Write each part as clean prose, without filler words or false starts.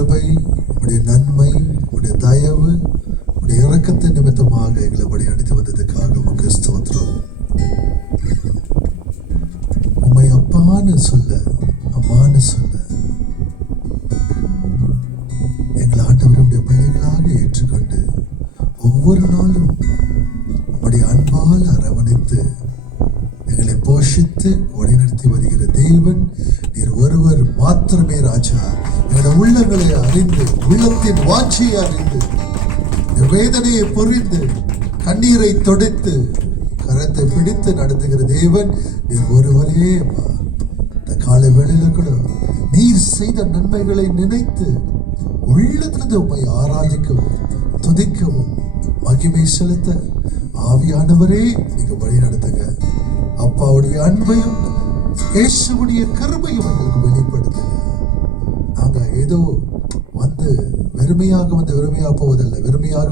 கிருபை, உம்முடைய நன்மை, உம்முடைய தயவு, உம்முடைய இரக்கத்தின் நிமித்தமாக எங்களை வழி அனுப்பி வந்ததுக்காக உமக்கு ஸ்தோத்திரம். உம்மை அப்பான்னு சொல்ல, அம்மான்னு சொல்ல எங்களை ஆண்டவருடைய பிள்ளைகளாக ஏற்றுக்கொண்டு ஒவ்வொரு நாளும் உம்முடைய அன்பால் அரவணைத்து எங்களை போஷித்து வழிநடத்தி வருகிற தேவன் நீர் ஒருவர் மாத்திரமே ராஜா. எங்களுடைய உள்ளங்களை அறிந்து, உள்ளத்தின் வாட்சியை அறிந்து, வேதனையை புரிந்து, கண்ணீரை தொடைத்து, கரத்தை பிடித்து நடத்துகிற தேவன் நீர் ஒருவரே. இந்த காலை வேளையில கூட நீர் செய்த நன்மைகளை நினைத்து உள்ளத்திலிருந்து உம்மை ஆராதிக்கவும், துதிக்கவும், மகிமை செலுத்த ஆவியானவரே நீங்க வழி நடத்துங்க. அப்பாவுடைய அன்பையும் இயேசுவுடைய கிருபையும் எங்களுக்கு வெளிப்படுத்துங்க. நாங்க ஏதோ வெறுமையாக போவதல்ல, வெறுமையாக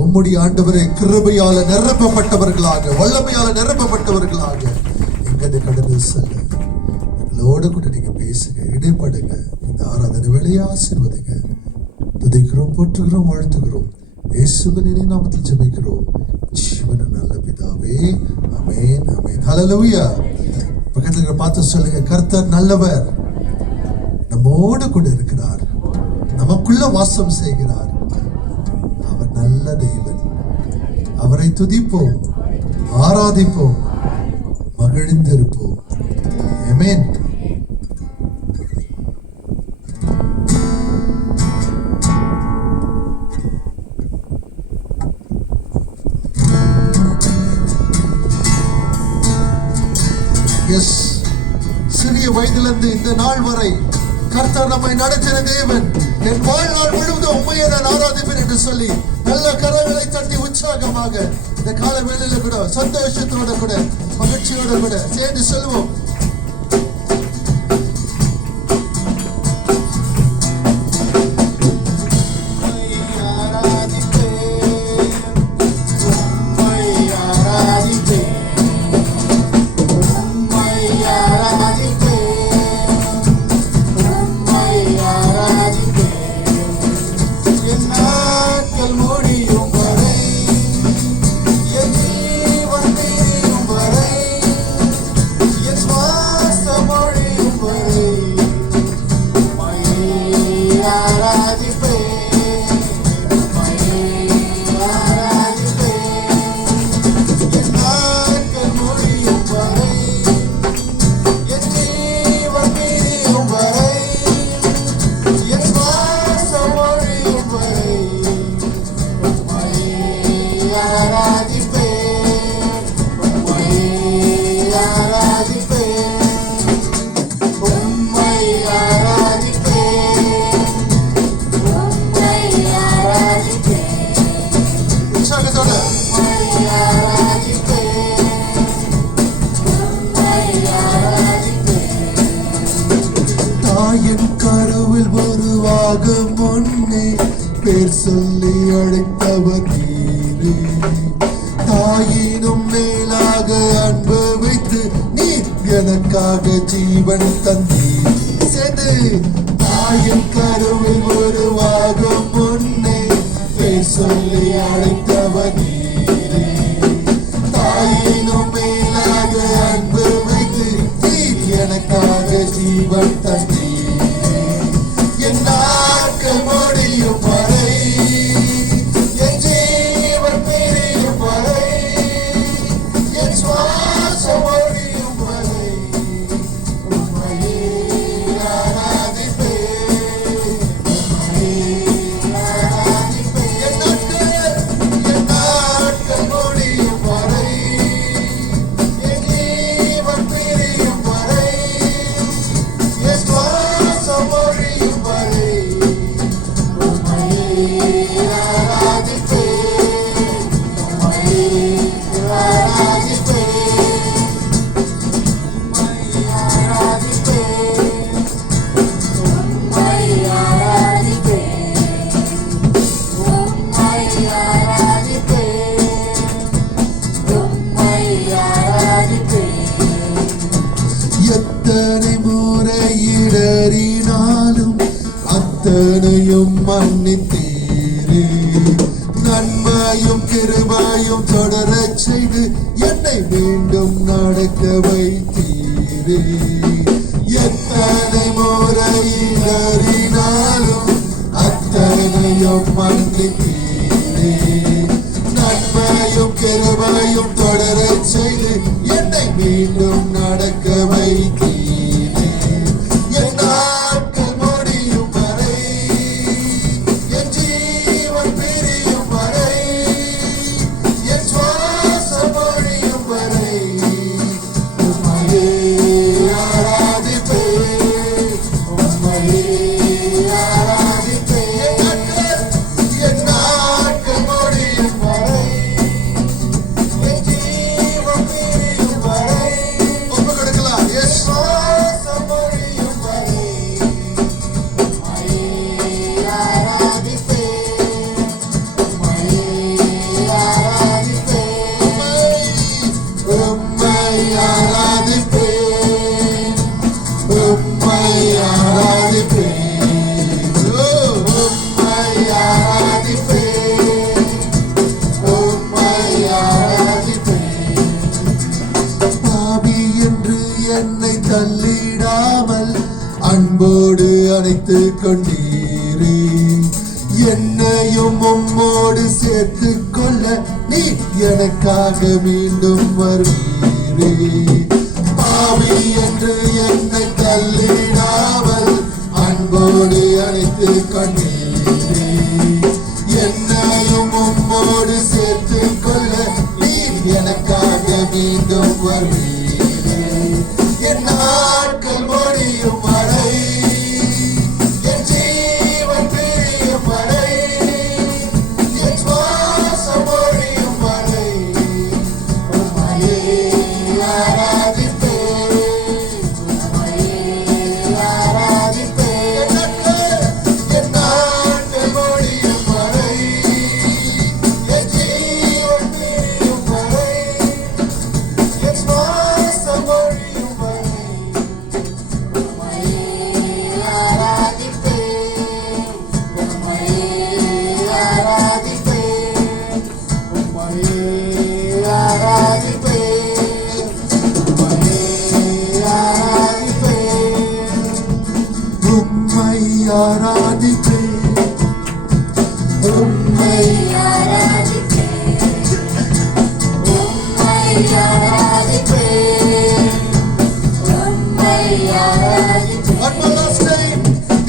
உம்முடைய ஆண்டவரை கிருபையால நிரப்பப்பட்டவர்களாக, வல்லமையால நிரப்பப்பட்டவர்களாக எங்கது கடந்து செல்ல எங்களோடு கூட நீங்க பேசுங்க, இடைப்படுங்க. இந்த ஆராதனை வேலையை ஆசீர்வதிங்க. துதிக்கிறோம், போற்றுகிறோம், வாழ்த்துகிறோம். இயேசுவின் நாமத்தில் ஜெபிக்கிறோம் ஜீவன நல்ல பிதாவே, ஆமென், ஆமென். ஹல்லேலூயா. பக்கத்துல இருக்கிற பார்த்து சொல்லுங்க, கர்த்தர் நல்லவர், நம்மோடு கூட இருக்கிறார், நமக்குள்ள வாசம் செய்கிறார். அவர் நல்ல தேவன். அவரை துதிப்போம், ஆராதிப்போம், மகிழ்ந்திருப்போம். ஆமென். சிறிய வயதிலிருந்து இந்த நாள் வரை கர்த்தர் நம்மை நடத்தின தேவன். என் வாழ்நாள் முழுவதும் உண்மையை நான் ஆராதிப்பேன் என்று சொல்லி நல்ல கரங்களை தட்டி உற்சாகமாக இந்த கால வேளையில கூட சந்தோஷத்தோட கூட மகிழ்ச்சியோட கூட சேர்ந்து செல்வோம். பேர் சொல்லி அழைத்தவர் நீரே. தாயினும் மேலாக அன்பு வைத்து நீர் எனக்காக ஜீவன் தந்தீர். சென்று தாயின் கருவில் உருவாகும் முன்னே பேர் சொல்லி அழைத்தவர் நீரே. தாயினும் மேலாக அன்பு வைத்து நீர் எனக்காக ஜீவன் தந்தீர். என் நாட்கள் முடியும் வரை, என் ஜீவன் பிரியும் வரை, என் சுவாசம் முடியும் வரை உம்மையே ஆராதிப்பேன், உம்மையே ஆராதிப்பேன். என் நாட்கள் முடியும் வரை, என் ஜீவன் பிரியும் வரை, என் சுவாசம் முடியும் வரை எத்தனை முறையிடறினாலும் அத்தனை மன்னித்தீரே. நன்மையும் கிருபையும் தொடரச் செய்து என்னை மீண்டும் நடக்க வைத்தீரே. எத்தனை முறை இடறினாலும் அத்தனையும் மன்னித்தீரே. நன்மையும் கிருபையும் தொடரச் செய்து என்னை மீண்டும் நடக்க வைத்தீரே. என் நாட்கள் முடியும் வரை, என் ஜீவன் பிரியும் வரை, என் சுவாசம் ஒழியும் வரை உம்மையே ஆராதிப்பேன், உம்மையே ஆராதிப்பேன். என் நாட்கள் முடியும் வரை, என் ஜீவன் பிரியும் வரை, ஒப்பு கொடுக்கலாம். எஸ், சுவாசம் ஒழியும் வரை உம்மையே ஆராதிப்பேன், உம்மையே ஆராதிப்பேன், உம்மை ஆராதிப்பேன், உம்மை ஆராதிப்பேன், உம்மை ஆராதிப்பேன், உம்மை ஆராதிப்பேன். பாவி என்று என்னை தள்ளிடாமல் அன்போடு அணைத்துக் கொண்டீரே. என்னையும் உம்மோடு சேர்த்துக் கொள்ள நீ எனக்காக மீண்டும் வருவீரே. பாவி என்று என்னை தள்ளிடாமல் அன்போடு அணைத்துக் கொண்டீரே. என்னையும் உம்மோடு சேர்த்துக் கொள்ள நீ எனக்காக மீண்டும் வருவீரே. என் நாட்கள் முடியும் வரை, என் ஜீவன் பிரியும் வரை, என் சுவாசம் ஒழியும் வரை உம்மையே ஆராதிப்பேன், உம்மையே ஆராதிப்பேன். என் நாட்கள் முடியும் வரை, என் ஜீவன் பிரியும் வரை, என் சுவாசம் ஒழியும் வரை உம்மையே ஆராதிப்பேன், உம்மையே ஆராதிப்பேன், உம்மையே ஆராதிப்பேன், உம்மையே ஆராதிப்பேன், உம்மை ஆராதிப்பேன், உம்மை One more last time.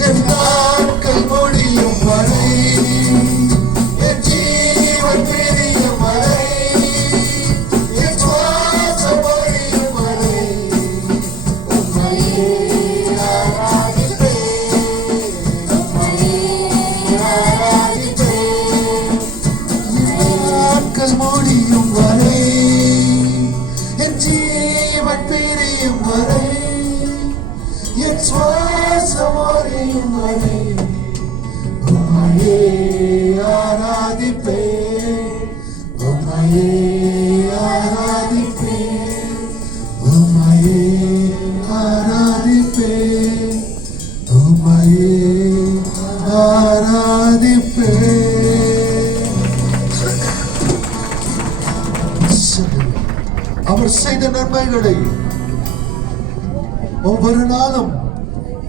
என் நாட்கள் முடியும் வரை, என் ஜீவன் பிரியும் வரை, என் சுவாசம் ஒழியும் வரை உம்மையே ஆராதிப்பேன், உம்மையே ஆராதிப்பேன். என் நாட்கள் முடியும் வரை, என் ஜீவன் பிரியும் வரை, என் சுவாசம் ஒழியும் வரை உம்மையே ஆராதிப்பேன், உம்மையே ஆராதிப்பேன், உம்மையே ஆராதிப்பேன், உம்மையே ஆராதிப்பேன். அவர் செய்த நன்மைகளை ஒவ்வொரு நாளும்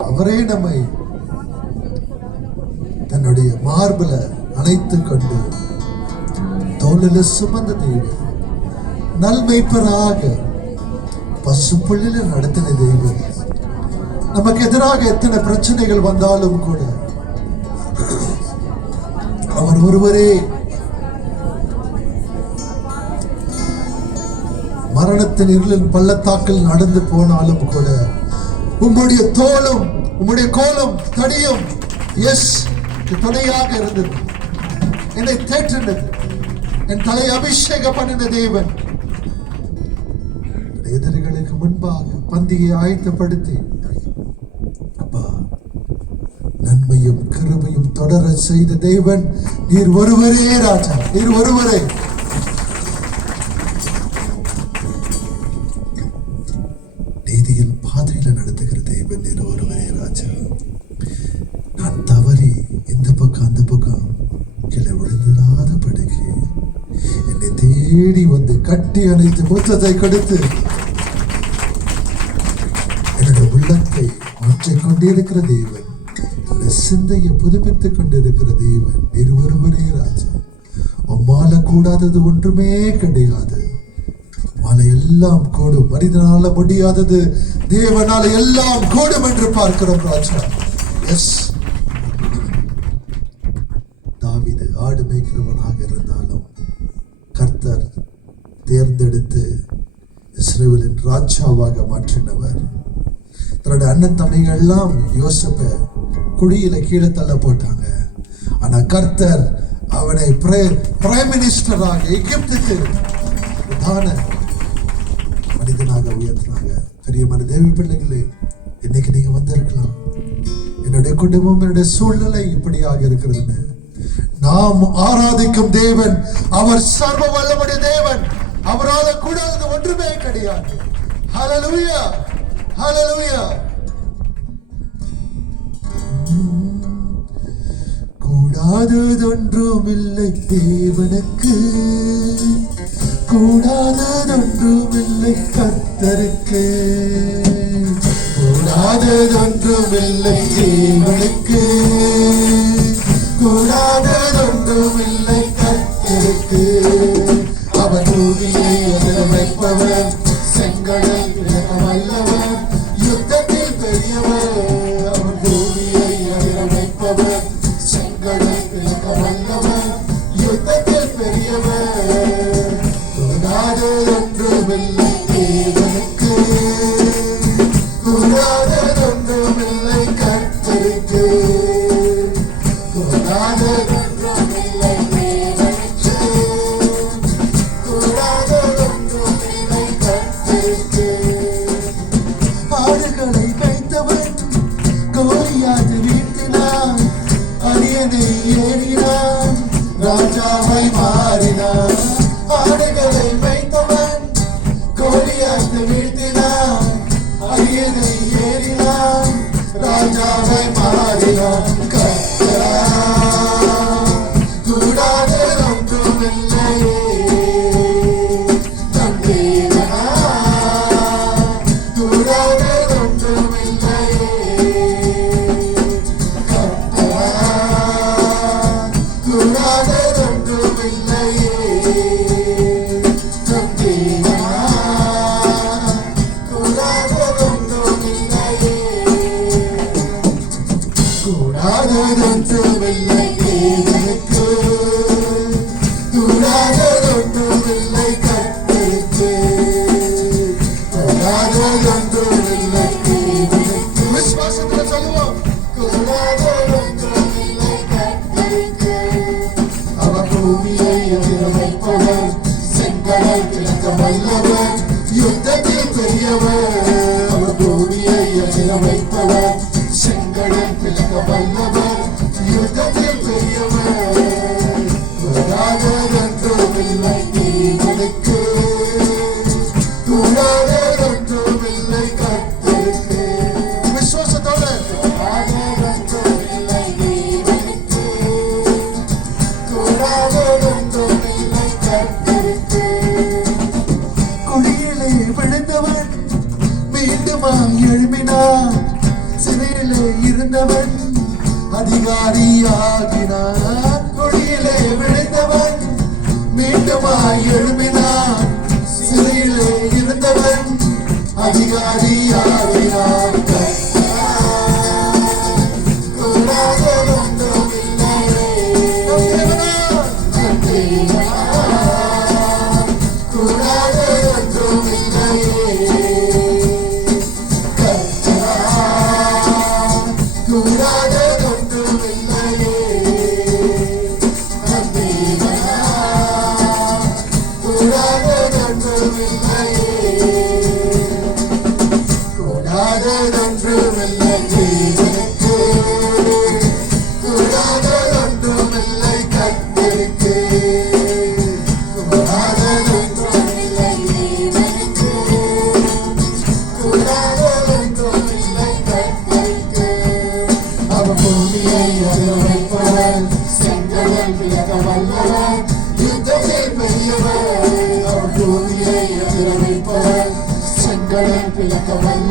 அவரே நம்மை தன்னுடைய மார்பில அணைத்துக் கொண்டு தோளில சுமந்த தேவன், நல்மெய்ப்பராக பசும்புல்லில நடத்தின தேவன். நமக்கு எதிராக எத்தனை பிரச்சனைகள் வந்தாலும் கூட அவர் ஒருவரே மரணத்தின் இருளின் பள்ளத்தாக்கில் நடந்து போனாலும் கூட உம்முடைய தோளும் உம்முடைய கோலும் தடியும் எஸ் துணையாக இருந்தது, என்னை தேற்றினது, என் தலை அபிஷேகம் பண்ணின தேவன். எதிரிகளுக்கு முன்பாக பந்தியை ஆயத்தப்படுத்தி அப்பா நன்மையும் கிருபையும் தொடர செய்த தேவன் நீர் ஒருவரே ராஜா, நீர் ஒருவரே. நீதியின் பாதையில நடத்துகிற தேவன் நீர் ஒருவரே ராஜா. நான் தவறி இந்த பக்கம் அந்த பக்கம் தேடி வந்து கட்டி அணைத்து முத்தத்தை கொடுத்து என்னுடைய உள்ளத்தை மாற்றிக் கொண்டிருக்கிற தேவன், என்னுடைய சிந்தையை புதுப்பித்துக் கொண்டிருக்கிற தேவன் நீர் ஒருவரே ராஜா. உம்மால கூடாதது ஒன்றுமே கிடையாது. உம்மால எல்லாம் கூடும். மனிதனால முடியாதது தேவனால எல்லாம் கூடும் என்று பார்க்கிறோம் ராஜா. எஸ், தாவீது ஆடு மேய்க்கிறவனாக இருந்தாலும் கர்த்தர் தேர்ந்தெடுத்து இஸ்ரவேலின் ராஜாவாக மாற்றினவர். தன்னுடைய அண்ணன் தம்பிகள் எல்லாம் யோசேப்பை குழியில கீழே தள்ள போட்டாங்க. ஆனா கர்த்தர் அவனை பிரைம் மினிஸ்டராக எகிப்துக்கு பிரதான மனிதனாக உயர்த்தினாங்க. பெரியமான தேவி பிள்ளைகளே, இன்னைக்கு நீங்க வந்திருக்கலாம். என்னுடைய குடும்பம், என்னுடைய சூழ்நிலை இப்படியாக இருக்கிறது. நாம் ஆராதிக்கும் தேவன் அவர் சர்வ வல்லமுடைய தேவன். அவரால் கூடாதது ஒன்றுமே கிடையாது. ஹல்லேலூயா, ஹல்லேலூயா. கூடாததொன்றும் இல்லை தேவனுக்கு, கூடாததொன்றும் இல்லை கர்த்தருக்கு. கூடாததொன்றும் இல்லை தேவனுக்கு, கூடாததொன்றும் இல்லை கர்த்தருக்கு. அவர் பூமியை அதிர வைப்பவர், செங்கடல் விலக்க வல்லவர், யுத்தத்தில் பெரியவர். அவர் பூமியை அதிர வைப்பவர், செங்கடல் விலக்க வல்லவர், யுத்தத்தில் பெரியவர். கூடாததொன்றும் இல்லை தேவனுக்கு, கூடாததொன்றும் இல்லை கர்த்தருக்கு. கூடாததொன்றும் இல்லை தேவனுக்கு, கூடாததொன்றும் இல்லை கர்த்தருக்கு. ஆடுகளை வைத்தவன் கோலியாத்தை வீழ்த்தினான், அரியணை ஏறினான், ராஜாவை மாறினான். ஆடுகளை வைத்தவன் கோலியாத்தை வீழ்த்தினான், அரியணை ஏறினான், ராஜாவை மாறினான். கூடாததொன்றும் இல்லையே நம் தேவனா, கூடாததொன்றும் இல்லையே கர்த்தரா, கூடாததொன்றும் இல்லையே நம் தேவனா, கூடாததொன்றும் இல்லையே. கூடாததொன்றும் இல்லை தேவனுக்கு, கூடாததொன்றும் இல்லை கர்த்தருக்கு. கூடாததொன்றும் இல்லை தேவனுக்கு. விசுவாசத்துல சொல்லுவோம், கூடாததொன்றும் இல்லை கர்த்தருக்கு. அவர் பூமியை அதிர வைப்பவர், செங்கடல் விலக்க வல்லவர், யுத்தத்தில் பெரியவர். அவர் பூமியை அதிர வைப்பவர், செங்கடல் விலக்க வல்லவர், யுத்தத்தில் பெரியவர். கூடாததொன்றும் இல்லை தேவனுக்கு, கூடாததொன்றும் இல்லை கர்த்தருக்கு. விசுவாசத்தோட கூடாததொன்றும் இல்லை தேவனுக்கு, கூடாததொன்றும் இல்லை கர்த்தருக்கு. குழியிலே விழுந்தவன் மீண்டுமாய் எழும்பினான், சிறையிலே இருந்தவன் அதிகாரியாகினான். குழியிலே விழுந்தவன் மீண்டுமாய் எழும்பினான், சிறையிலே இருந்தவன் அதிகாரியாகினான். கூடாததொன்றும் இல்லையே நம் தேவனா, கூடாததொன்றும் இல்லையே கர்த்தரா, கூடாததொன்றும் இல்லையே நம் தேவனா, கூடாததொன்றும் இல்லையே. கூடாததொன்றும் இல்லை தேவனுக்கு, கூடாததொன்றும் இல்லை கர்த்தருக்கு. கூடாததொன்றும் இல்லை தேவனுக்கு, கூடாததொன்றும் இல்லை கர்த்தருக்கு. அவர் பூமியை அதிர வைப்பவர், செங்கடல் விலக்க வல்லவர், யுத்தத்தில் பெரியவர்.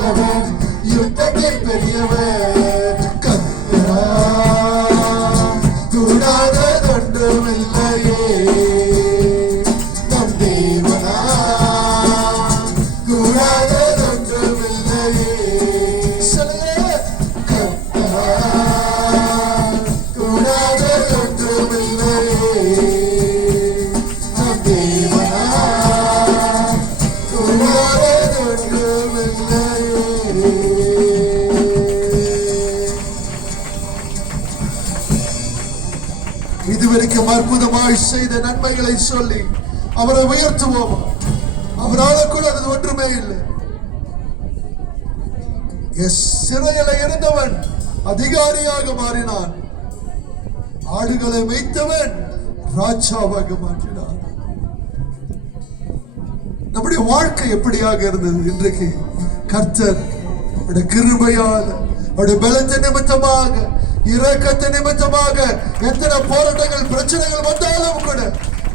பெரியவர், யுத்தத்தில் பெரியவர். கர்த்தரா கூடாததொன்றுமில்லையே, நம் தேவனா கூடாததொன்றுமில்லையே. சொல்லுங்க, கர்த்தரா கூடாததொன்றுமில்லையே, நம் தேவனா கூடாததொன்றுமில்லையே. இதுவரைக்கும் அற்புதமாய் செய்த நன்மைகளை சொல்லி அவரை உயர்த்துவோம். அவரால் கூட அது ஒன்றுமே இல்லை. சிறையில இருந்தவன் அதிகாரியாக மாறினான். ஆடுகளை மேய்த்தவன் ராஜாவாக மாற்றினான். நம்முடைய வாழ்க்கை எப்படியாக இருந்தது? இன்றைக்கு கர்த்தர் கிருபையால், அவருடைய பலத்த நிமித்தமாக, இரக்கத்தை நிமித்தமாக எத்தனை போராட்டங்கள் பிரச்சனைகள் வந்தாலும் கூட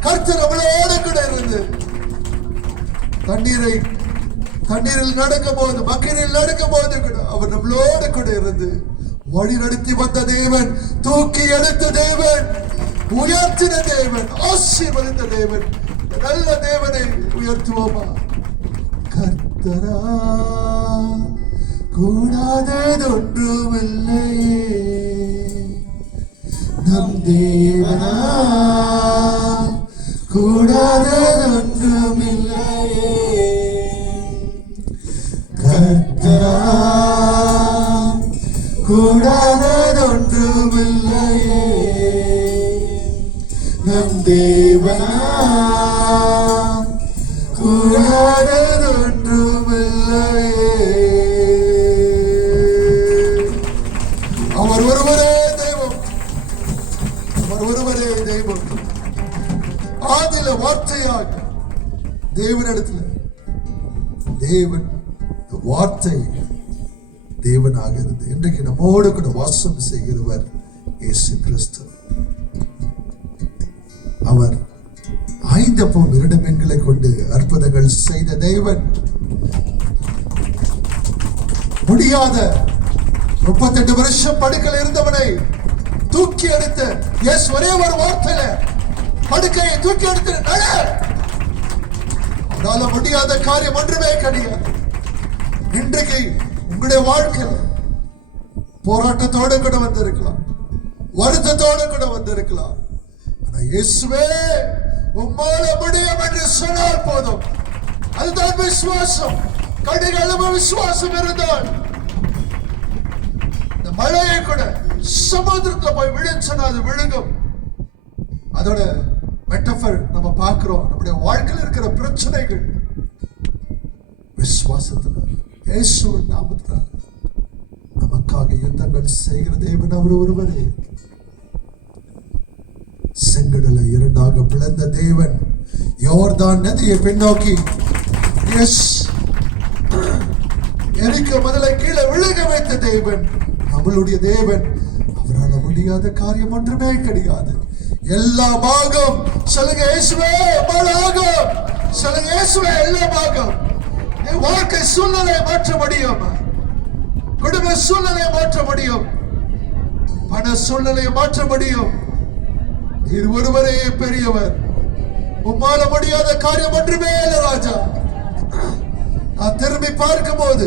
கர்த்தர் நம்மளோடு கூட இருந்து தண்ணீரில் நடக்கும் போது, மக்களில் நடக்கும் போது கூட அவர் நம்மளோடு கூட இருந்து வழி நடத்தி வந்த தேவன், தூக்கி எடுத்த தேவன், உயர்த்தின தேவன், ஆசீர்வதித்த தேவன். நல்ல தேவனை உயர்த்துவோமா? கர்த்தரா கூடாததொன்றுமில்லையே, நம் தேவனா கூடாததொன்றுமில்லையே. கர்த்தரா கூடாததொன்றுமில்லையே, நம் தேவனா கூடாததொன்றுமில்லையே. அவர் ஒருவரே தெய்வம், அவர் ஒருவரே தெய்வம். ஆதில வார்த்தையாக தேவனிடத்துல, தேவன் வார்த்தை தேவனாக இருந்து இன்றைக்கு நம்மோடு கூட வாசம் செய்கிறவர் இயேசு கிறிஸ்து. அவர் 5 அப்பம் 2 மீன்களை கொண்டு அற்புதங்கள் செய்த தேவன். முடியாத 38 வருஷம் படுக்கையில் இருந்தவனை தூக்கி எடுத்த ஒரே ஒரு வார்த்தையில படுக்கையை தூக்கி எடுத்து நட. அவரால முடியாத காரியம் ஒன்றுமே கிடையாது. இன்றைக்கு உங்களுடைய வாழ்க்கையில் போராட்டத்தோடு கூட வந்திருக்கலாம், வருத்தத்தோடு கூட வந்திருக்கலாம். ஆனா இயேசுவே உம்மால முடியும் என்று சொன்னால் போதும். அதுதான் விசுவாசம். கடிகளவு விசுவாசம் இருந்தால் இந்த மழையை கூட சமுத்திரத்துல போய் விழுச்சுன்னா அது விழுகும். அதோட மெட்டபர் நம்ம பார்க்கிறோம். நம்முடைய வாழ்க்கையில் இருக்கிற பிரச்சனைகள் விசுவாசத்துல, இயேசுவின் நாமத்தினால நமக்காக யுத்தங்கள் செய்கிற தேவன் அவர் ஒருவரே. செங்கடலை 2ஆக பிளந்த தேவன், யோர்தான் நதியை பின்னோக்கி எரிக்க முதல்ல கீழே விழுக வைத்த தேவன் நம்மளுடைய தேவன். அவரால் முடியாத காரியம் ஒன்றுமே கிடையாது. எல்லாம் ஆகும். சொல்லுங்க இயேசுவே ஆகும். சொல்லுங்க இயேசுவே எல்லாம் ஆகும். என் வாழ்க்கை சூழ்நிலை மாற்ற முடியும், குடும்ப சூழ்நிலை மாற்ற முடியும், பண சூழ்நிலையை மாற்ற முடியும். நீர் ஒருவரே பெரியவர். உம்மால முடியாத காரியம் ஒன்றுமே இல்லை ராஜா. நான் திரும்பி பார்க்கும் போது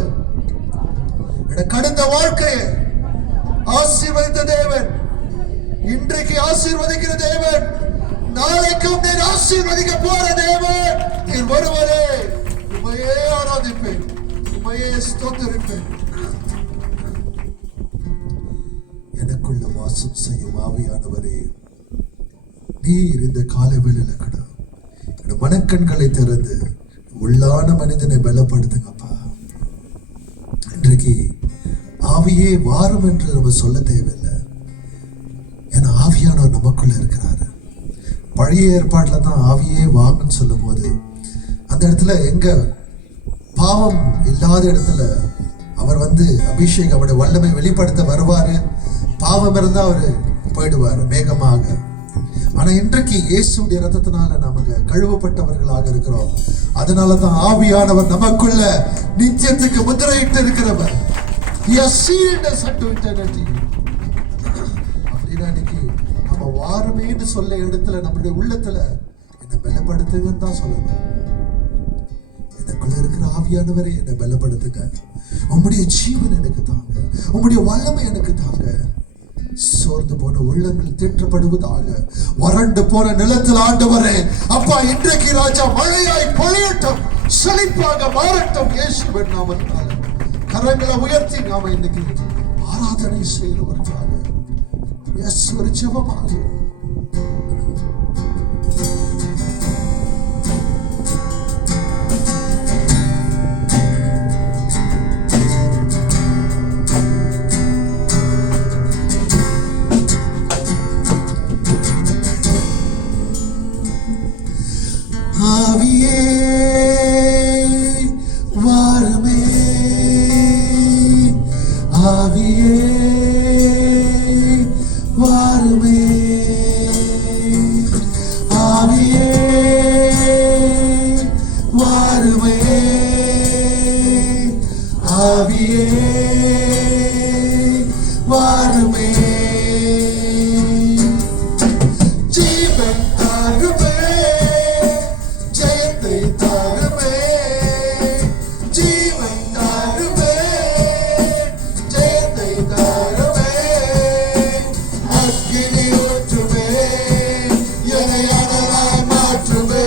கடந்த வாழ்க்கையை ஆசீர்வதித்த தேவன், இன்றைக்கு ஆசீர்வதிக்கிற தேவன், நாளைக்கும் நீர் ஆசீர்வதிக்க போற தேவன். நீர் ஒருவரே. உம்மையே ஆராதிப்பேன், உம்மையே ஸ்தோத்திரிப்பேன். எனக்குள்ள வாசம் செய்யும் ஆவியானவரே, நீர் இந்த காலவேளையில கூட மனக்கண்களை திறந்து உள்ளான மனிதனை பலப்படுத்துங்கப்பா. இன்றைக்கு ஆவியே வாரும் என்று நம்ம சொல்ல தேவையில்லை. ஏன்னா ஆவியானவர் நமக்குள்ள இருக்கிறாரு. பழைய ஏற்பாட்டில் தான் ஆவியே வாங்கன்னு சொல்லும் போது அந்த இடத்துல எங்க பாவம் இல்லாத இடத்துல அவர் அபிஷேகம், அவருடைய வல்லமை வெளிப்படுத்த வருவாரு. பாவம் இருந்தா அவரு போயிடுவாரு மேகமாக. ஆனா ஆனா இன்றைக்கு இயேசுடைய ரத்தத்தினால நமக்கு கழுவப்பட்டவர்களாக இருக்கிறோம். அதனாலதான் ஆவியானவர் நமக்குள்ள நித்தியத்துக்கு முத்திரையிட்டு இருக்கிறவர். அப்படின்னா இன்னைக்கு நம்ம வாரமேன்னு சொல்ல இடத்துல நம்மளுடைய உள்ளத்துல என்னை பலப்படுத்துங்கன்னு தான் சொல்லணும். எனக்குள்ள இருக்கிற ஆவியானவரே என்னை பலப்படுத்துங்க. உம்முடைய ஜீவன் எனக்கு தாங்க, உம்முடைய வல்லமை எனக்கு தாங்க. சோர்ந்து போன உள்ளங்கள் தேற்றப்படுவதாக. வறண்டு போன நிலத்தில் ஆண்டவரே அப்பா இன்றைக்கு ராஜா மழையாய் பொழியட்டும், செழிப்பாக மாறட்டும் இயேசுவின் நாமத்தினால. கரங்களை உயர்த்தி நாம இன்னைக்கு ஆராதனை செய்கிறவர்களாக ஒரு ஜெபமாக ஆவியே வாருமே, ஆவியே வாருமே, ஆவியே வாருமே, ஆவியே வாருமே. ஜீவன் தாருமே, ஜெயத்தை தாருமே, ஜீவன் தாருமே, ஜெயத்தை தாருமே. அக்கினி ஊற்றுமே, என்னை அனலாய் மாற்றுமே.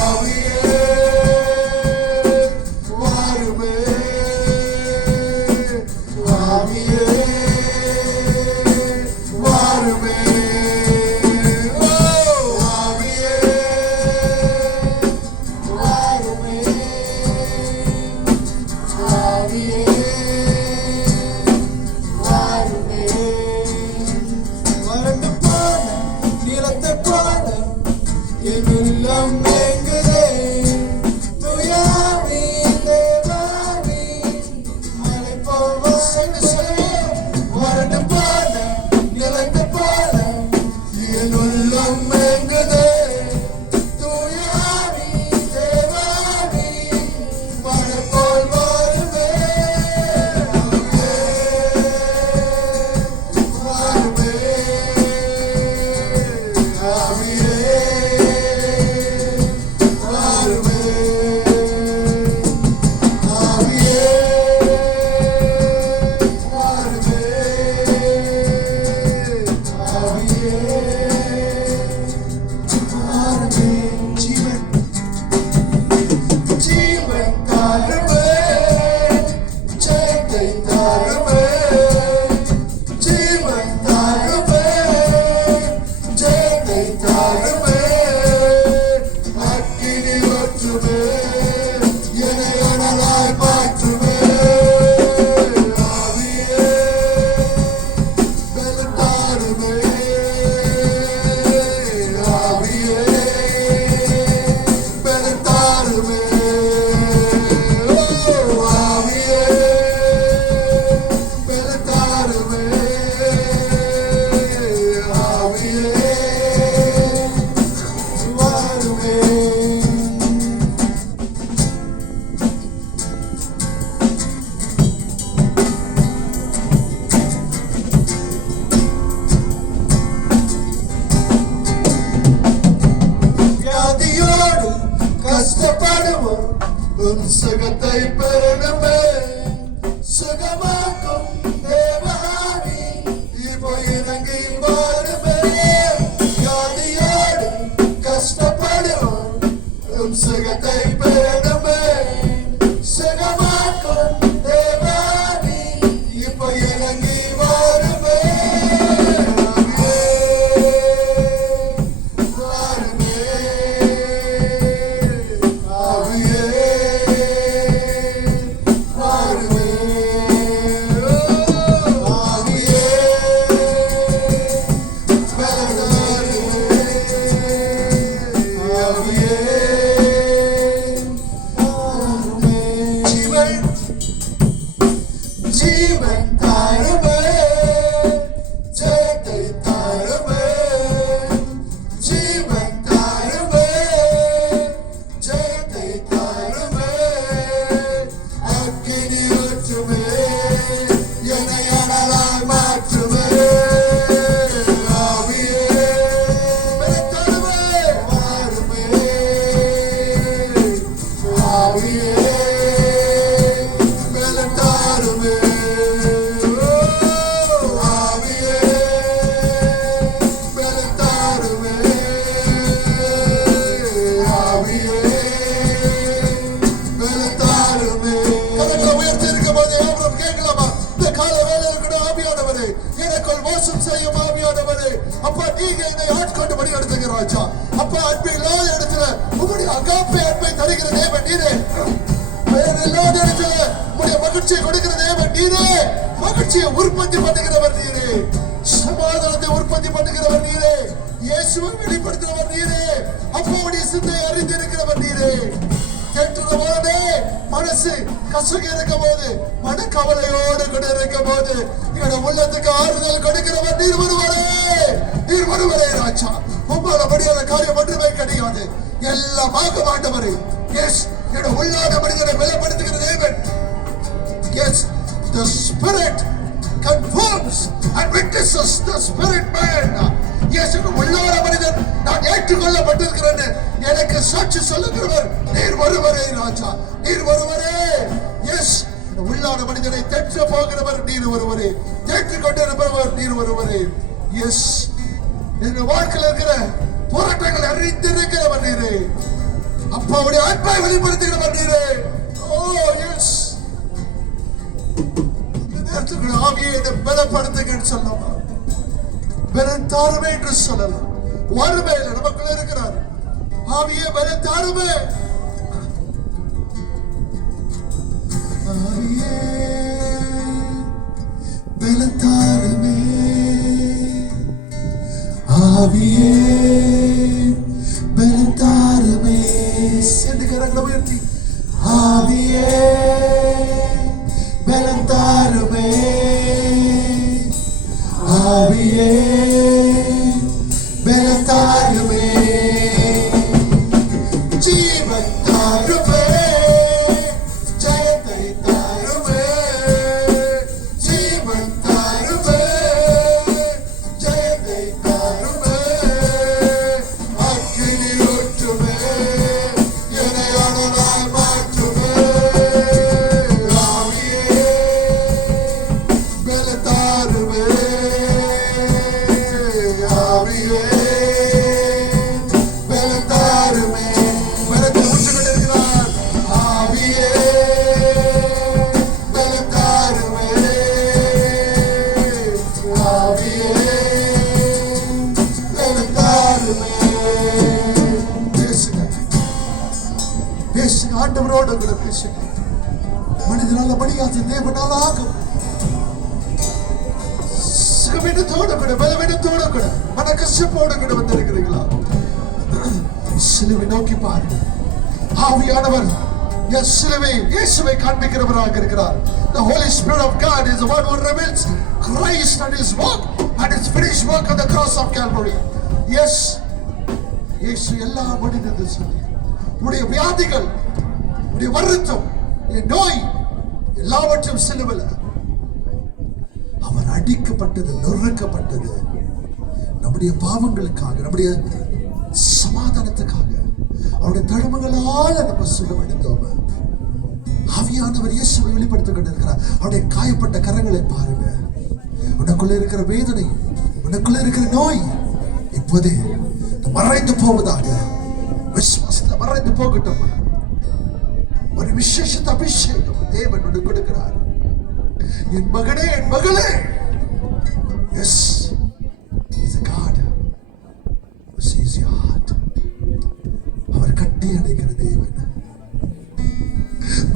ஆவியே வாருமே, ஆவியே வாருமே. சுகத்தை பெறணுமே, சுகமாக்கும் தேவனாவி இப்போ இறங்கி வாருமே. வியாதியோடு கஷ்டப்படுவோம் சுகத்தை பெறணுமே, சுகமாக்கும் தேவனாவி இப்போ இறங்கி வாருமே. வாருமே, ஆவியே நீங்க என்னை ஆட்கொண்டு வழி நடத்துகிற ராஜா. அப்பா, அன்பு இல்லாத இடத்துல உங்களுடைய அகாப்பை அன்பை தருகிற தேவன் நீரே. இல்லாத இடத்துல உங்களுடைய மகிழ்ச்சியை கொடுக்கிற தேவன் நீரே. மகிழ்ச்சியை உற்பத்தி பண்ணுகிறவர் நீரே. சமாதானத்தை உற்பத்தி பண்ணுகிறவர் நீரே. இயேசுவை வெளிப்படுத்துகிறவர் நீரே. அப்பாவுடைய சிந்தையை அறிந்திருக்கிறவர் நீரே. கேட்டுறவோடே மனசு கசுகி இருக்கும் போது, மன கவலையோடு கூட இருக்கும் போது என்னோட உள்ளத்துக்கு ஆறுதல் கொடுக்கிறவர் நீர் ஒருவரே. நீர் ஒருவரே ராஜா. உங்களால முடியாத காரியம் ஒன்றுமே கிடையாது. எல்லாமாக ஆண்டவரே. எஸ், என்னோட உள்ளாத மனிதனை பலப்படுத்துகிற தேவன். Yes, the spirit confirms and witnesses the spirit man. Yes, உள்ளாத மனிதன் நான் ஏற்றுக்கொள்ளப்பட்டிருக்கிறேன் எனக்கு சாட்சி சொல்லுகிறவர் நீர் ஒருவரே ராஜா. நீர் ஒருவரே. எஸ், உள்ளாத மனிதனை தேற்ற போகிறவர் நீர் ஒருவரே. தேற்றிக் கொண்டிருப்பவர் நீர் ஒருவரே. எஸ், என் வாழ்க்கையில் இருக்கிற போராட்டங்கள் அறிந்திருக்கிறவர் நீரே. அப்பாவுடைய அன்பை வெளிப்படுத்துகிறவர் நீரே. ஓ எஸ், இந்த நேரத்துக்கு ஆவியை என்னை பலப்படுத்துங்கன்னு சொல்லலாம். பலன் தாருமே என்று சொல்லலாம். ஒருவேளை நமக்குள்ள இருக்கிறார் ஆவியே பலன் தாருமே. ஆவியே பலன் தாருமே. ஆவியே பலன் தாருமே. சேர்ந்து கரங்களை உயர்த்தி ஆவியே பலன் தாருமே. ஆவியே பலன் தாருமே. ஜீவன் தாருமே. ஜெயத்தை தாருமே. ஜீவன் தாருமே. ஜெயத்தை தாருமே. அக்கினி ஊற்றுமே. என்னை அனலாய் மாற்றுமே. ஆவியே பலன் தாருமே. ஆவியே பலன் தாருமே. பலத்தை ஊற்றிக் கொண்டிருக்கிறார். ஆவியே பலன் தாருமே. ஆவியே பலன் தாருமே. பேசுங்க, பேசுங்க. ஆண்டவரோடு கூட பேசுங்க. மனிதனால முடியாது, தேவனால ஆகும். சுகவீனத்தோடு கூட பலவீனத்தோடு கூட மன கஷ்டப்போடு கூட வந்திருக்கிறீங்களா? சிலுவை நோக்கி பாருங்க. ஆவியானவர் சிலுவை இயேசுவை காண்பிக்கிறவராக இருக்கிறார். The Holy Spirit of God is the one who reveals Christ and His work and His finished work on the cross of Calvary. Yes, இயேசு எல்லா மனிதர்கள் சொல்லி உடைய வியாதிகள், உடைய வருத்தம், நோய் எல்லாவற்றையும் சிலுவையில் அவர் அடிக்கப்பட்டது, நொறுக்கப்பட்டது நம்முடைய பாவங்களுக்காக, நம்முடைய சமாதானத்துக்காக. அவருடைய தழும்புகளால நம்ம சுகமடைந்தோம். ஆவியானவர் இயேசுவை வெளிப்படுத்திக் கொண்டிருக்கிறார். அவருடைய காயப்பட்ட கரங்களை பாருங்க. உனக்குள்ள இருக்கிற வேதனை, உனக்குள்ள இருக்கிற நோய் இப்போதே மறைந்து போவதாக. விசுவாசத்தை மறைந்து போகட்டும். ஒரு விசேஷ அபிஷேகம் தேவன் உனக்கு கொடுக்கிறார். என் மகனே, என் மகளே. Yes, is a God who sees your heart. அவர் கட்டி அணைக்கிற தேவன்.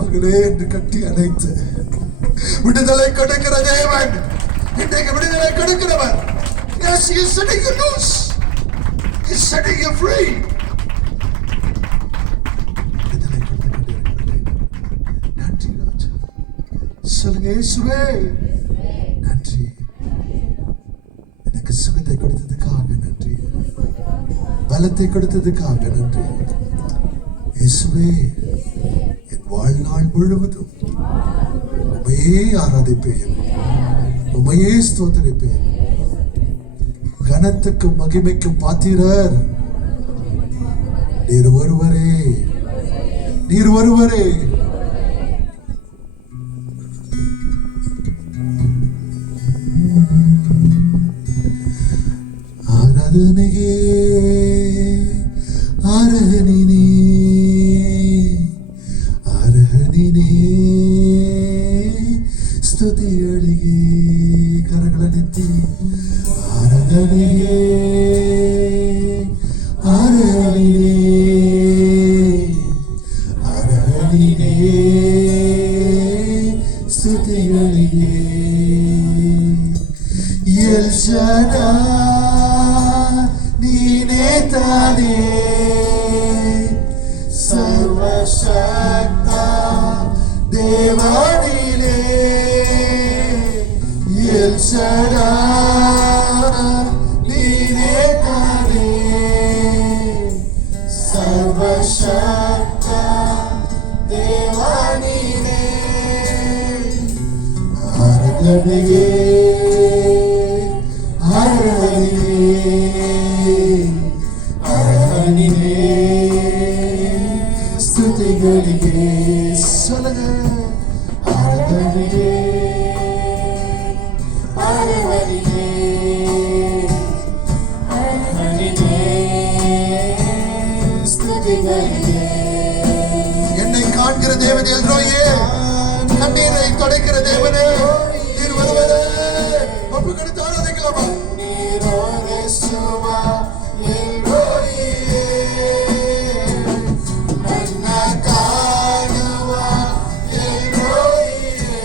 மகளே என்று கட்டி அணைத்து விடுதலை கொடுக்கிற தேவன். இன்றைக்கு விடுதலை கொடுக்கிறவர். Yes, he is setting you loose. He is setting you free. விடுதலை கொடுக்கிற தேவன். நன்றி ராஜா. சொல்லுங்க, இயேசுவே நன்றி. எனக்கு சுகத்தை கொடுத்ததுக்காக நன்றி. பலத்தை கொடுத்ததுக்காக நன்றி. இயேசுவே, என் வாழ்நாள் முழுவதும் உம்மையே ஆராதிப்பேன், உம்மையே ஸ்தோத்திரிப்பேன். கனத்துக்கும் மகிமைக்கும் பாத்திரர் நீர் ஒருவரே. நீர் ஒருவரே. ஆராதனையே ஆராதனினே ஆராதனினே ஸ்துதியளியே. கரங்களை நிறுத்தி ஆராதனையே சர்வசக்தா தேவனிலே எல் ஷடாய் நீரே தானே சர்வசக்தா தேவனிலே ஆராதனையே ಸ್ತುತಿಗಳಿಗೆ ಸಲಗ ಆರಾಧನೆಗೆ ಆರಾಧನೆಗೆ ಸ್ತುತಿಗಳಿಗೆ என்னை காண்கிற தேவன் எல்ரோயே கண்ணீரை துடைக்கிற தேவனே நீர் வருவதே ஒப்பு கொடுத்து ஆராதிக்கலாமா நீரோரேசுவா எல்ரோயே ನನ್ನ ಕಾಣುವ ಎಲ್ರೋಯೇ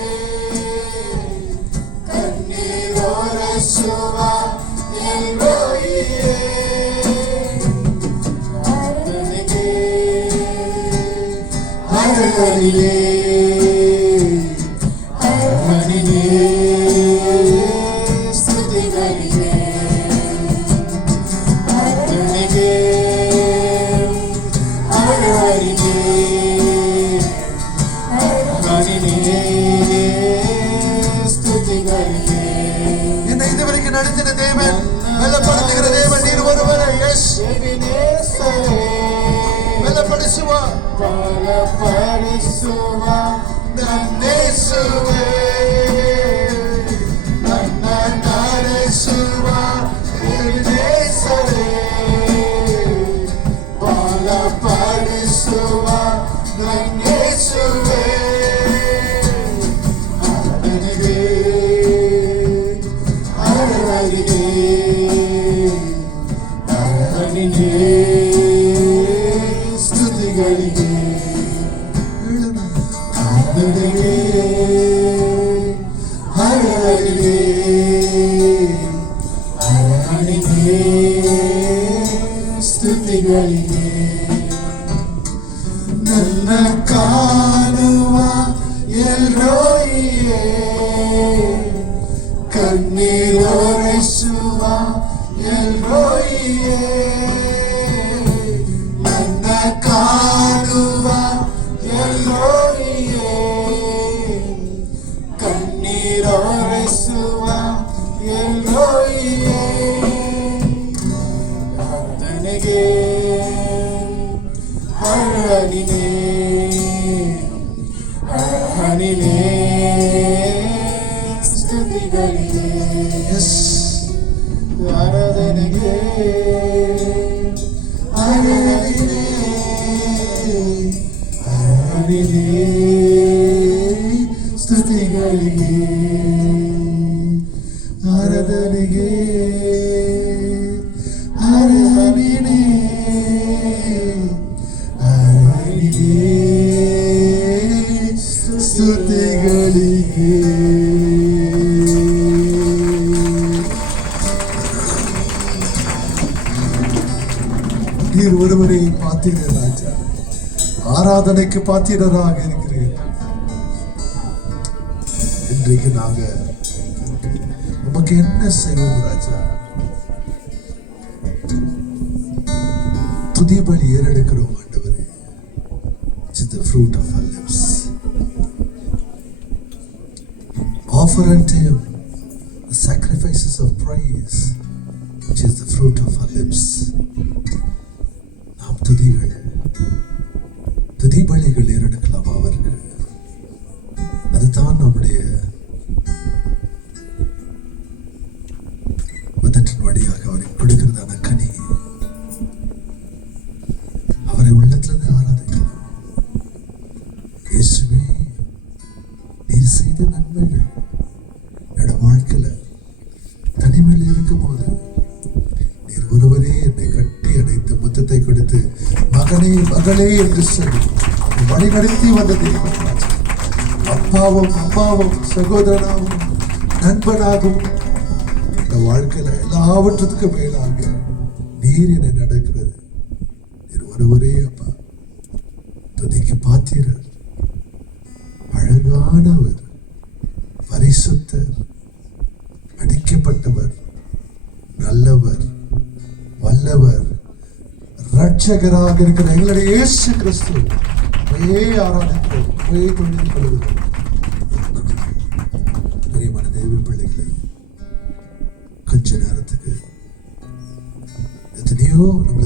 ಕಣ್ಣೀರೊರೆಸುವ ಎಲ್ರೋಯೇ ಆರಾಧನೆಗೆ ಆರಾಧನೆಗೆ என்னை இதுவரைக்கும் நடத்தின தேவன் வெள்ளப்படுத்துகிற தேவன் நீர் ஒருவரே எஸ் வெள்ளப்படுசுவா பலப்படுசுவா நன்னேசுவே நன்னேசுவா எபினேசரே பலப்படுசுவா நன்னேசுவே ಸ್ತುತಿಗಳಿಗೆ ಆರಾಧನೆಗೆ ಆರಾಧನೆಗೆ ಆರಾಧನೆಗೆ ಸ್ತುತಿಗಳಿಗೆ ನನ್ನ ಕಾಣುವ ಎಲ್ರೋಯೇ ಕಣ್ಣೀರೊರೆಸುವ ಎಲ್ರೋಯೇ ನನ್ನ ಕಾಣುವ ಎಲ್ರೋಯೇ ಕಣ್ಣೀರೊರೆಸುವ ಎಲ್ರೋಯೇ ಆರಾಧನೆಗೆ ಆರಾಧನೆಗೆ ಆರಾಧನೆಗೆ ಸ್ತುತಿಗಳಿಗೆ ಆರಾಧನೆಗೆ ಆರಾಧನೆಗೆ ಆರಾಧನೆಗೆ ಸ್ತುತಿಗಳಿಗೆ ಆರಾಧನೆಗೆ ಆರಾಧನೆಗೆ ಆರಾಧನೆಗೆ ಸ್ತುತಿಗಳಿಗೆ நீர் ஒருவரை பார்த்தீர ராஜா ஆராதனைக்கு பாத்திரராக இருக்கிறீர் இன்றைக்கு நாங்க உமக்கு என்ன செய்வோம் ராஜா துதி பலி ஏறெடுக்கிறோம் ஆண்டவரே it's the fruit of our lips offer unto him the sacrifices of praise which is the fruit of our lips நாம் துதி பலிகள் ஏறெடுக்கலாம் அவருக்கு அதுதான் நம்முடைய உதட்டின் வழியாக அவரை கொடுக்கிறதான கனி அவரை உள்ளத்திலிருந்து ஆராதிக்கலாம் இயேசுவே நீர் செய்த நன்மைகள் என்னோட வாழ்க்கையில தனிமையில் இருக்கும் போது நீர் ஒருவரே என்னை கட்டி அணைத்து முத்தத்தை கொடுத்து மகனே மகளே என்று சொல்லி வழி நடத்தி வந்த தேவன் அப்பாவும் அம்மாவும் சகோதரனாகவும் நண்பனாகவும் இந்த வாழ்க்கையில எல்லாவற்றத்துக்கும் மேலாக நீர் என்னை நடக்கிறது ஆண்டவரே அப்பா, துதிக்கு பாத்திரர், அழகானவர், பரிசுத்தர், அடிக்கப்பட்டவர், நல்லவர், வல்லவர், ரட்சகராக இருக்கிற எங்களுடைய இயேசு கிறிஸ்து ஆராதிக்கிறோம், தொழுது கொள்கிறோம். பிரியமான தேவ பிள்ளைகளை, கொஞ்ச நேரத்துக்கு எத்தனையோ நம்மளை